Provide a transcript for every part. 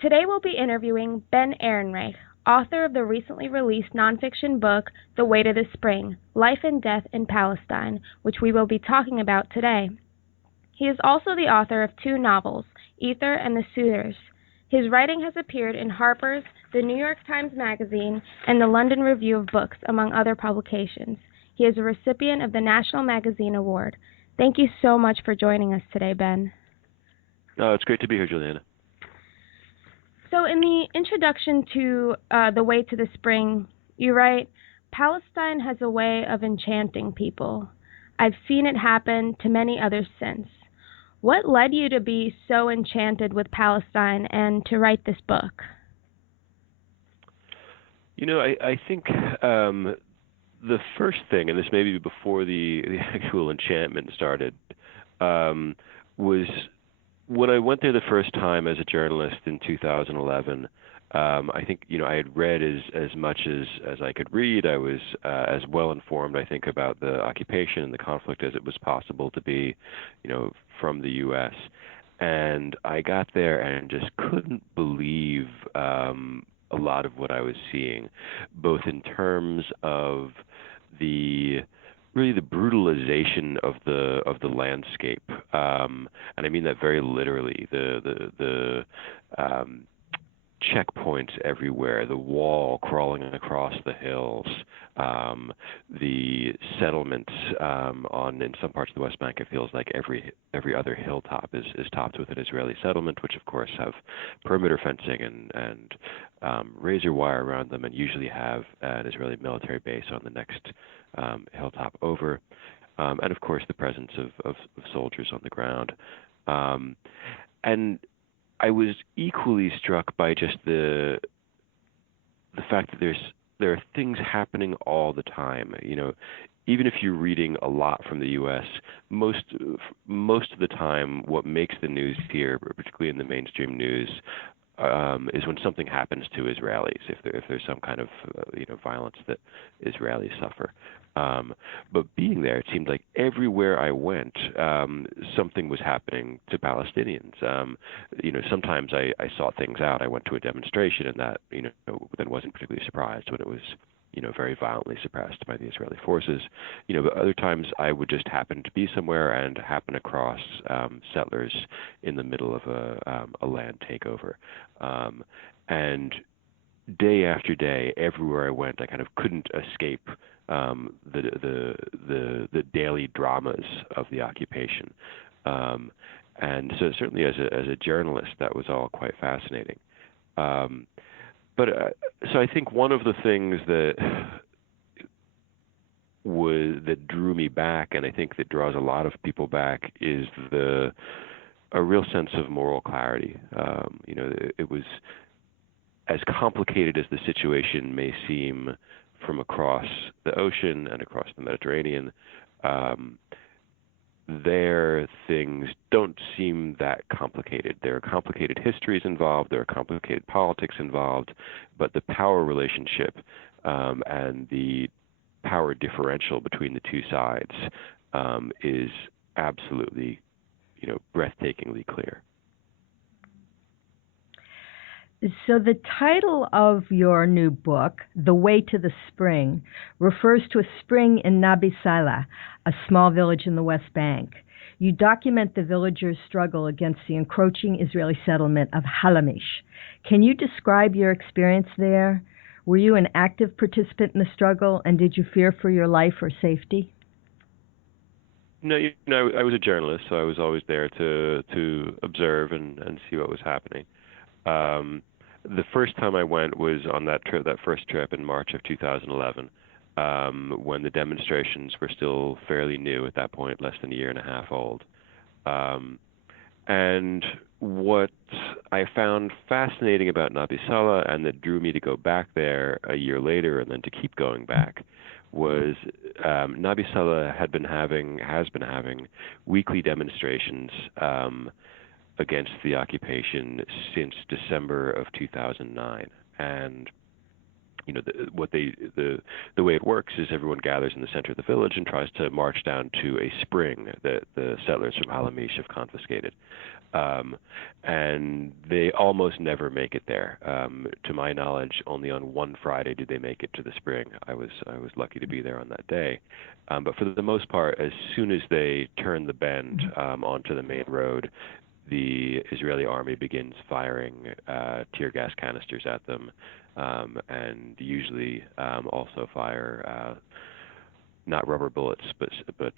Today we'll be interviewing Ben Ehrenreich, author of the recently released nonfiction book, The Weight of the Spring, Life and Death in Palestine, which we will be talking about today. He is also the author of 2 novels, Ether and The Suitors. His writing has appeared in Harper's, the New York Times Magazine, and the London Review of Books, among other publications. He is a recipient of the National Magazine Award. Thank you so much for joining us today, Ben. It's great to be here, Juliana. So in the introduction to The Way to the Spring, you write, Palestine has a way of enchanting people. I've seen it happen to many others since. What led you to be so enchanted with Palestine and to write this book? I think the first thing, and this may be before the actual enchantment started, was when I went there the first time as a journalist in 2011. I think I had read as much as I could read. I was as well informed, I think, about the occupation and the conflict as it was possible to be, from the U.S. And I got there and just couldn't believe a lot of what I was seeing, both in terms of the brutalization of the landscape, and I mean that very literally. The checkpoints everywhere, the wall crawling across the hills, the settlements in some parts of the West Bank. It feels like every other hilltop is topped with an Israeli settlement, which of course have perimeter fencing and razor wire around them, and usually have an Israeli military base on the next hilltop over, and of course the presence of soldiers on the ground. And I was equally struck by just the fact that there are things happening all the time. Even if you're reading a lot from the U.S., most of the time, what makes the news here, particularly in the mainstream news, is when something happens to Israelis, if there's some kind of violence that Israelis suffer. But being there, it seemed like everywhere I went, something was happening to Palestinians. Sometimes I sought things out. I went to a demonstration, and that then wasn't particularly surprised when it was very violently suppressed by the Israeli forces. But other times I would just happen to be somewhere and happen across settlers in the middle of a land takeover. And day after day, everywhere I went, I kind of couldn't escape the daily dramas of the occupation. And so certainly as a journalist, that was all quite fascinating. So I think one of the things that drew me back, and I think that draws a lot of people back, is a real sense of moral clarity. It was as complicated as the situation may seem from across the ocean and across the Mediterranean. There, things don't seem that complicated. There are complicated histories involved, there are complicated politics involved, but the power relationship and the power differential between the two sides is absolutely, breathtakingly clear. So the title of your new book, The Way to the Spring, refers to a spring in Nabi Salah, a small village in the West Bank. You document the villagers' struggle against the encroaching Israeli settlement of Halamish. Can you describe your experience there? Were you an active participant in the struggle, and did you fear for your life or safety? No, I was a journalist, so I was always there to observe and see what was happening. The first time I went was on that first trip in March of 2011, when the demonstrations were still fairly new at that point, less than a year and a half old. And what I found fascinating about Nabi Salah, and that drew me to go back there a year later and then to keep going back, was Nabi Salah has been having weekly demonstrations against the occupation since December of 2009, and the way it works is everyone gathers in the center of the village and tries to march down to a spring that the settlers from Halamish have confiscated. And they almost never make it there. To my knowledge, only on one Friday did they make it to the spring. I was lucky to be there on that day. But for the most part, as soon as they turn the bend onto the main road, the Israeli army begins firing tear gas canisters at them, and usually also fire not rubber bullets, but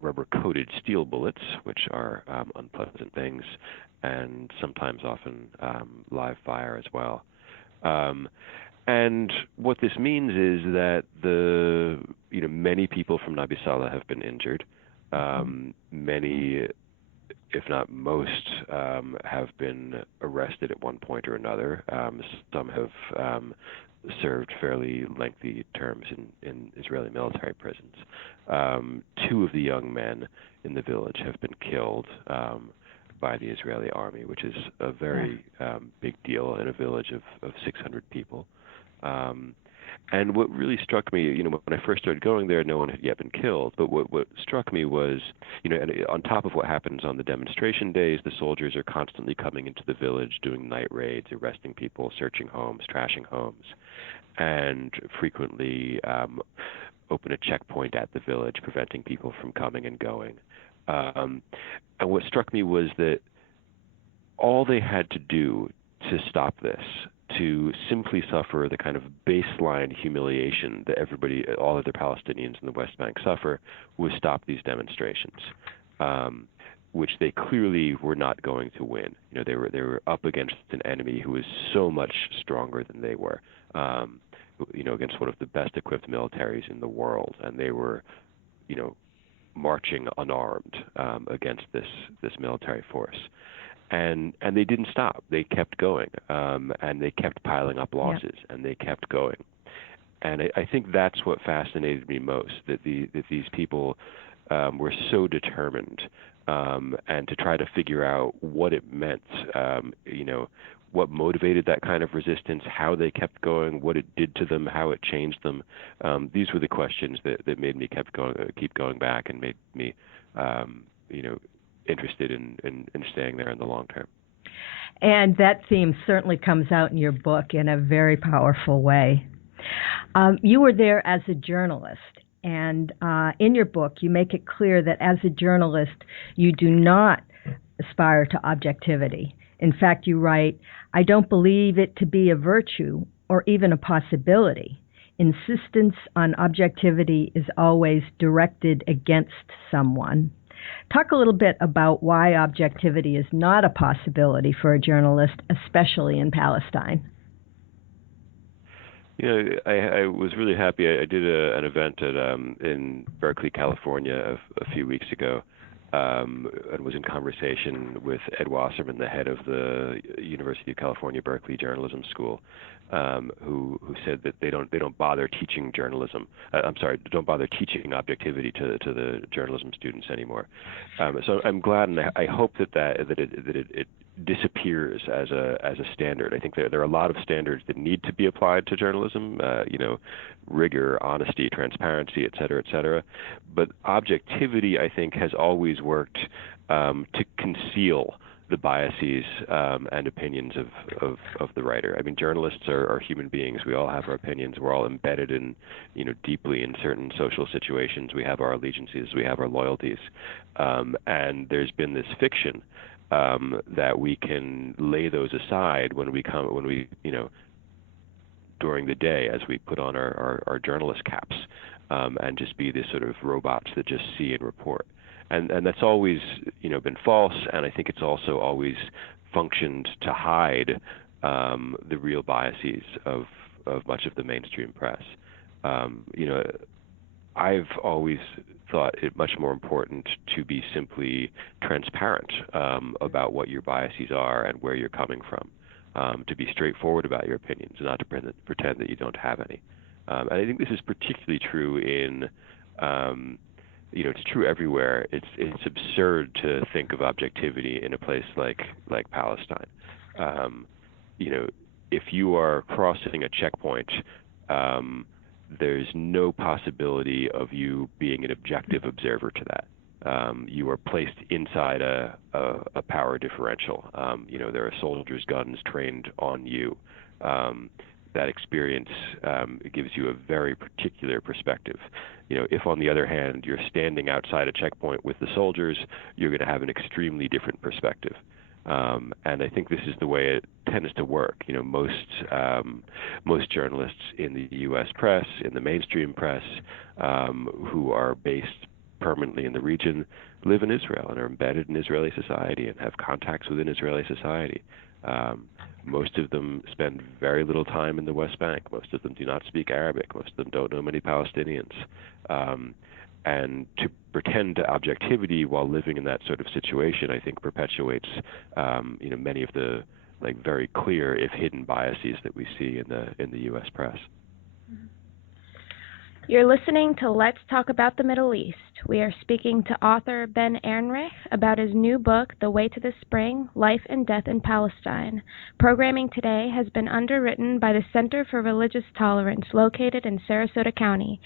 rubber-coated steel bullets, which are unpleasant things, and sometimes often live fire as well. And what this means is that many people from Nabi Saleh have been injured. Many, if not most, have been arrested at one point or another. Some have served fairly lengthy terms in Israeli military prisons. Two of the young men in the village have been killed by the Israeli army, which is a very big deal in a village of 600 people. And what really struck me, when I first started going there, no one had yet been killed. But what struck me was, and on top of what happens on the demonstration days, the soldiers are constantly coming into the village, doing night raids, arresting people, searching homes, trashing homes, and frequently open a checkpoint at the village, preventing people from coming and going. And what struck me was that all they had to do to stop this, to simply suffer the kind of baseline humiliation that all other Palestinians in the West Bank suffer, was stop these demonstrations, which they clearly were not going to win. They were up against an enemy who was so much stronger than they were, against one of the best equipped militaries in the world, and they were, marching unarmed against this military force. And they didn't stop. They kept going, and they kept piling up losses, and they kept going. And I think that's what fascinated me most, that these people were so determined, and to try to figure out what it meant, what motivated that kind of resistance, how they kept going, what it did to them, how it changed them. These were the questions that made me keep going back and made me, interested in staying there in the long term. And that theme certainly comes out in your book in a very powerful way. You were there as a journalist, and in your book you make it clear that as a journalist you do not aspire to objectivity. In fact, you write, "I don't believe it to be a virtue or even a possibility. Insistence on objectivity is always directed against someone." Talk a little bit about why objectivity is not a possibility for a journalist, especially in Palestine. I was really happy. I did an event in Berkeley, California, a few weeks ago, and was in conversation with Ed Wasserman, the head of the University of California, Berkeley Journalism School, who said that they don't bother teaching journalism. Don't bother teaching objectivity to the journalism students anymore. So I'm glad, and I hope that it disappears as a standard. I think there are a lot of standards that need to be applied to journalism. Rigor, honesty, transparency, et cetera, et cetera. But objectivity, I think, has always worked to conceal the biases and opinions of the writer. I mean, journalists are human beings. We all have our opinions. We're all embedded in, deeply in certain social situations. We have our allegiances. We have our loyalties. And there's been this fiction that we can lay those aside when we during the day, as we put on our journalist caps, and just be this sort of robots that just see and report. And that's always, been false, and I think it's also always functioned to hide the real biases of much of the mainstream press. I've always thought it much more important to be simply transparent about what your biases are and where you're coming from, to be straightforward about your opinions, and not to pretend that you don't have any. And I think this is particularly true in it's true everywhere. It's absurd to think of objectivity in a place like Palestine. If you are crossing a checkpoint, there's no possibility of you being an objective observer to that. You are placed inside a power differential. There are soldiers' guns trained on you. That experience gives you a very particular perspective. If on the other hand you're standing outside a checkpoint with the soldiers, you're going to have an extremely different perspective. And I think this is the way it tends to work. Most journalists in the U.S. press, in the mainstream press, who are based permanently in the region, live in Israel and are embedded in Israeli society and have contacts within Israeli society. Most of them spend very little time in the West Bank. Most of them do not speak Arabic. Most of them don't know many Palestinians. And to pretend to objectivity while living in that sort of situation, I think perpetuates, many of the very clear, if hidden, biases that we see in the U.S. press. You're listening to Let's Talk About the Middle East. We are speaking to author Ben Ehrenreich about his new book, The Way to the Spring, Life and Death in Palestine. Programming today has been underwritten by the Center for Religious Tolerance located in Sarasota County.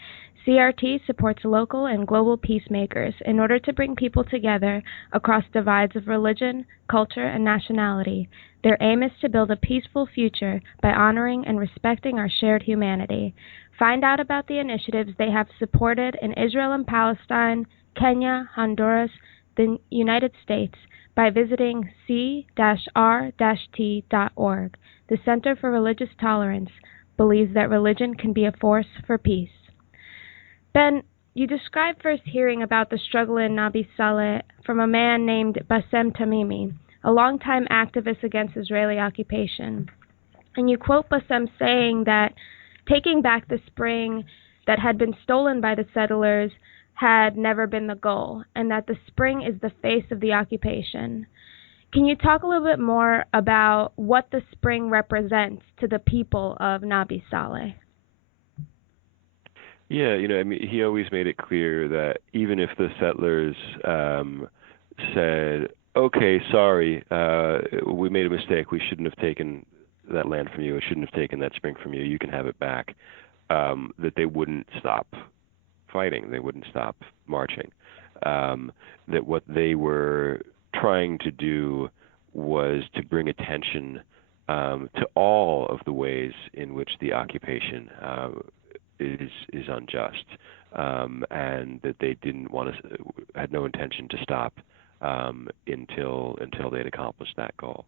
CRT supports local and global peacemakers in order to bring people together across divides of religion, culture, and nationality. Their aim is to build a peaceful future by honoring and respecting our shared humanity. Find out about the initiatives they have supported in Israel and Palestine, Kenya, Honduras, the United States by visiting c-r-t.org. The Center for Religious Tolerance believes that religion can be a force for peace. Ben, you described first hearing about the struggle in Nabi Saleh from a man named Bassem Tamimi, a longtime activist against Israeli occupation. And you quote Bassem saying that taking back the spring that had been stolen by the settlers had never been the goal, and that the spring is the face of the occupation. Can you talk a little bit more about what the spring represents to the people of Nabi Saleh? Yeah, he always made it clear that even if the settlers said, okay, sorry, we made a mistake, we shouldn't have taken that land from you, we shouldn't have taken that spring from you, you can have it back, that they wouldn't stop fighting, they wouldn't stop marching. That what they were trying to do was to bring attention to all of the ways in which the occupation is unjust, and that they had no intention to stop until they'd accomplished that goal.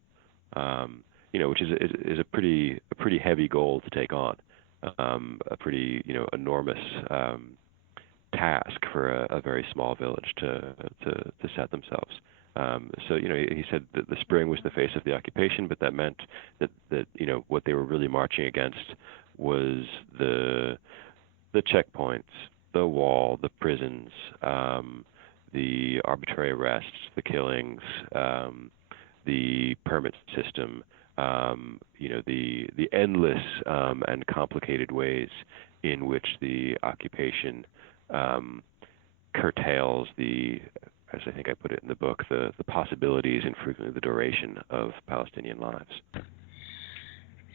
Which is a pretty heavy goal to take on, a pretty enormous task for a very small village to set themselves. So he said that the spring was the face of the occupation, but that meant that what they were really marching against was the checkpoints, the wall, the prisons, the arbitrary arrests, the killings, the permit system, the endless and complicated ways in which the occupation curtails as I think I put it in the book, the possibilities and frequently the duration of Palestinian lives.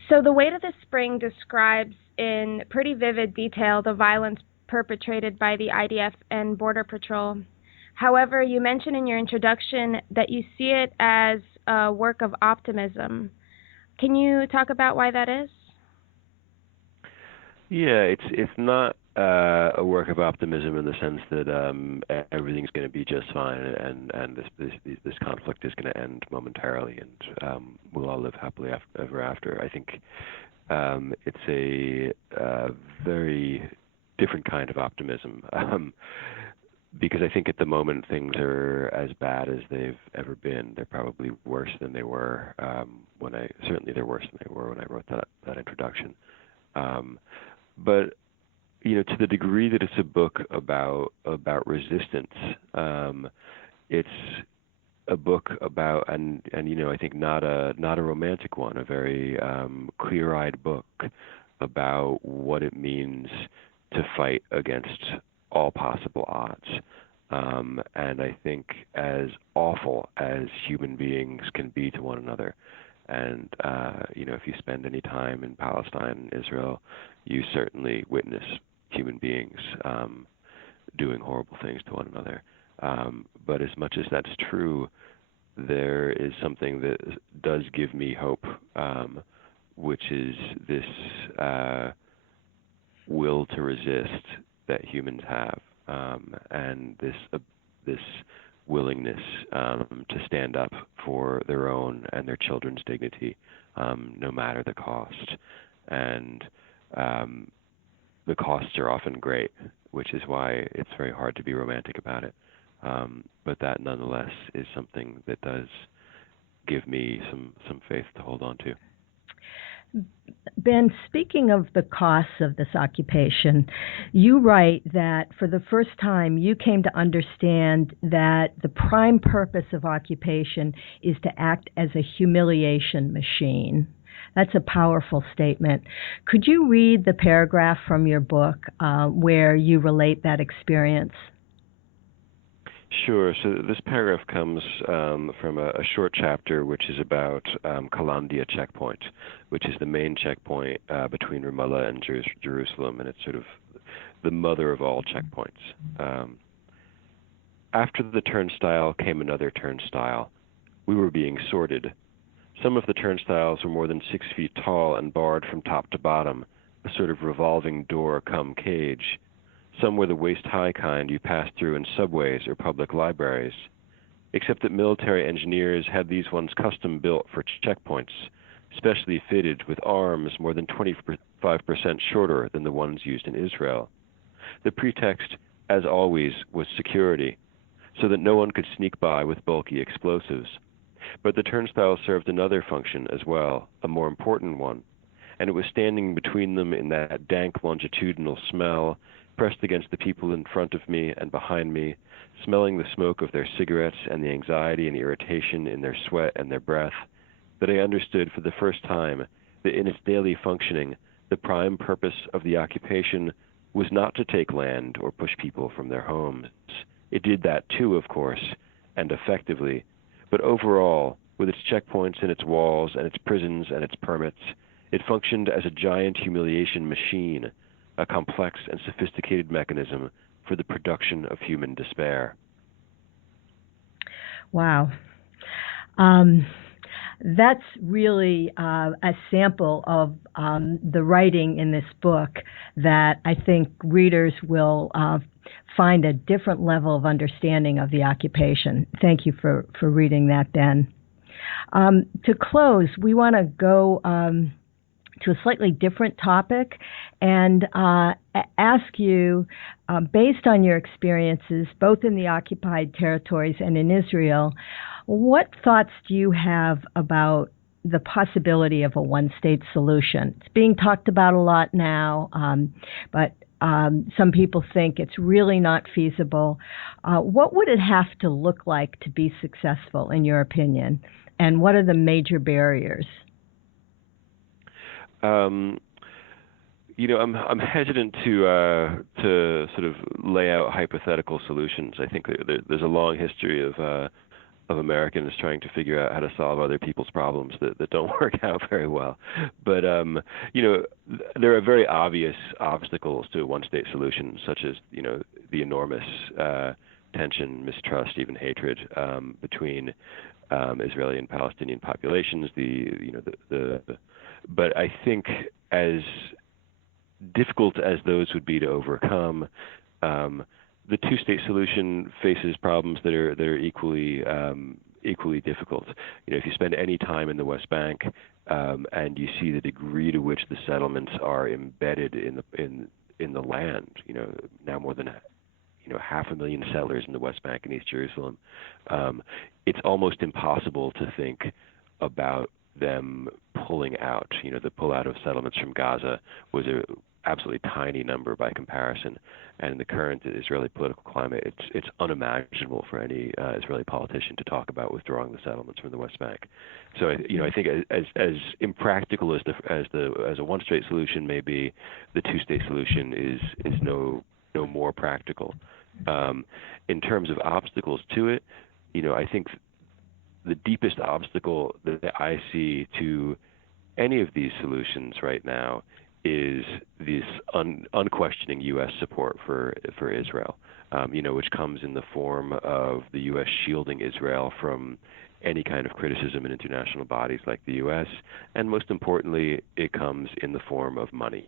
So The Way to the Spring describes in pretty vivid detail the violence perpetrated by the IDF and Border Patrol. However, you mention in your introduction that you see it as a work of optimism. Can you talk about why that is? Yeah, it's not a work of optimism in the sense that everything's going to be just fine and this conflict is going to end momentarily and we'll all live happily ever after. I think it's a very different kind of optimism because I think at the moment things are as bad as they've ever been. They're probably worse than they were certainly they're worse than they were when I wrote that introduction. But to the degree that it's a book about resistance, it's a book about and I think not a romantic one, a very clear-eyed book about what it means to fight against all possible odds. And I think as awful as human beings can be to one another. And, if you spend any time in Palestine and Israel, you certainly witness human beings doing horrible things to one another. But as much as that's true, there is something that does give me hope, which is this will to resist that humans have, and this willingness to stand up for their own and their children's dignity, no matter the cost. And the costs are often great, which is why it's very hard to be romantic about it. But that nonetheless is something that does give me some faith to hold on to. Ben, speaking of the costs of this occupation, you write that for the first time you came to understand that the prime purpose of occupation is to act as a humiliation machine. That's a powerful statement. Could you read the paragraph from your book where you relate that experience? Sure. So this paragraph comes from a short chapter which is about Kalandia checkpoint, which is the main checkpoint between Ramallah and Jerusalem, and it's sort of the mother of all checkpoints. After the turnstile came another turnstile. We were being sorted. Some of the turnstiles were more than 6 feet tall and barred from top to bottom, a sort of revolving door cum cage. Some were the waist-high kind you pass through in subways or public libraries, except that military engineers had these ones custom built for checkpoints, specially fitted with arms more than 25% shorter than the ones used in Israel. The pretext, as always, was security, so that no one could sneak by with bulky explosives. But the turnstile served another function as well, a more important one, and it was standing between them in that dank longitudinal smell, pressed against the people in front of me and behind me, smelling the smoke of their cigarettes and the anxiety and irritation in their sweat and their breath, that I understood for the first time that in its daily functioning, the prime purpose of the occupation was not to take land or push people from their homes. It did that too, of course, and effectively, but overall, with its checkpoints and its walls and its prisons and its permits, it functioned as a giant humiliation machine, a complex and sophisticated mechanism for the production of human despair. Wow. That's really a sample of the writing in this book that I think readers will find a different level of understanding of the occupation. Thank you for reading that, Ben. To close, we want to go to a slightly different topic and ask you, based on your experiences both in the occupied territories and in Israel, what thoughts do you have about the possibility of a one-state solution? It's being talked about a lot now, but some people think it's really not feasible. What would it have to look like to be successful, in your opinion? And what are the major barriers? I'm hesitant to sort of lay out hypothetical solutions. I think there's a long history of Americans trying to figure out how to solve other people's problems that don't work out very well. But there are very obvious obstacles to a one-state solution, such as the enormous tension, mistrust, even hatred between Israeli and Palestinian populations. But I think as difficult as those would be to overcome, the two-state solution faces problems that are equally difficult. If you spend any time in the West Bank and you see the degree to which the settlements are embedded in the land, now more than 500,000 settlers in the West Bank and East Jerusalem, it's almost impossible to think about them pulling out. The pull-out of settlements from Gaza was a absolutely tiny number by comparison, and in the current Israeli political climate, it's unimaginable for any Israeli politician to talk about withdrawing the settlements from the West Bank. So I think as impractical as a one-state solution may be, the two-state solution is no more practical. In terms of obstacles to it, I think the deepest obstacle that I see to any of these solutions right now is this unquestioning U.S. support for Israel, which comes in the form of the U.S. shielding Israel from any kind of criticism in international bodies like the U.S., and most importantly, it comes in the form of money.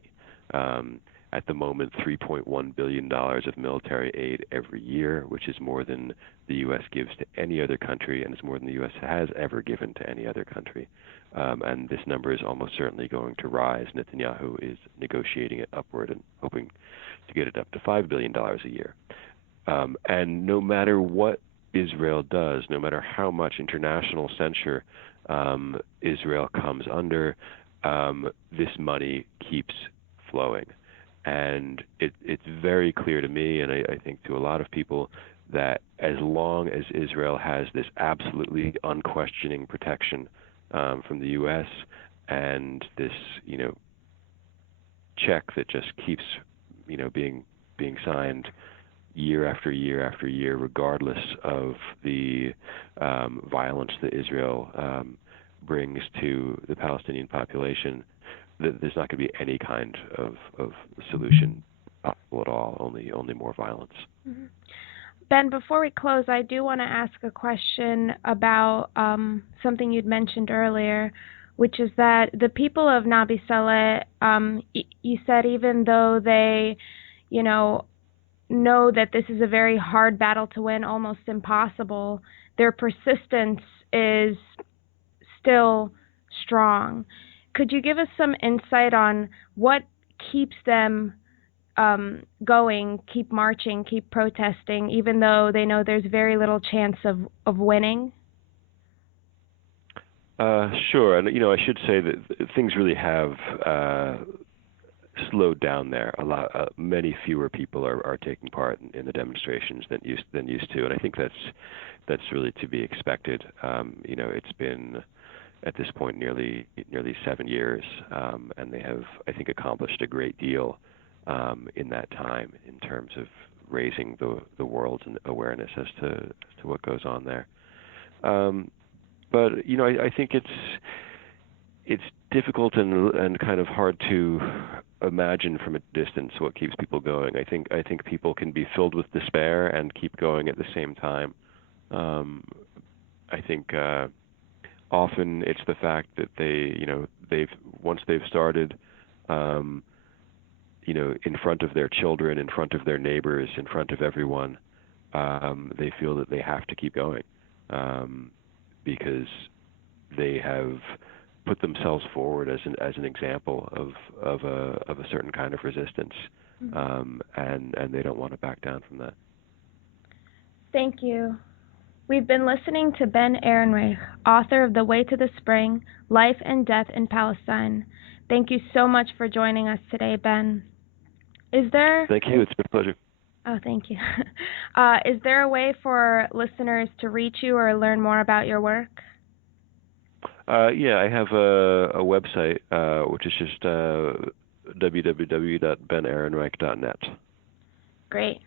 At the moment, $3.1 billion of military aid every year, which is more than the U.S. gives to any other country, and it's more than the U.S. has ever given to any other country. And this number is almost certainly going to rise. Netanyahu is negotiating it upward and hoping to get it up to $5 billion a year. And no matter what Israel does, no matter how much international censure Israel comes under, this money keeps flowing. And it's very clear to me, and I think to a lot of people, that as long as Israel has this absolutely unquestioning protection from the U.S. and this, check that just keeps, being signed year after year after year, regardless of the violence that Israel brings to the Palestinian population, there's not going to be any kind of solution possible at all. Only more violence. Mm-hmm. Ben, before we close, I do want to ask a question about something you'd mentioned earlier, which is that the people of Nabi Saleh, you said even though they, know that this is a very hard battle to win, almost impossible, their persistence is still strong. Could you give us some insight on what keeps them going, keep marching, keep protesting, even though they know there's very little chance of winning? Sure, and I should say that things really have slowed down there. Many fewer people are taking part in the demonstrations than used to, and I think that's really to be expected. It's been at this point nearly 7 years, and they have, I think, accomplished a great deal in that time in terms of raising the world's awareness as to what goes on there. But I think it's difficult and kind of hard to imagine from a distance what keeps people going. I think people can be filled with despair and keep going at the same time. I think often it's the fact that once they've started, in front of their children, in front of their neighbors, in front of everyone, they feel that they have to keep going because they have put themselves forward as an example of a certain kind of resistance, and they don't want to back down from that. Thank you. We've been listening to Ben Ehrenreich, author of The Way to the Spring, Life and Death in Palestine. Thank you so much for joining us today, Ben. Thank you. It's been a pleasure. Oh, thank you. Is there a way for listeners to reach you or learn more about your work? Yeah, I have a website, which is just www.benehrenreich.net. Great.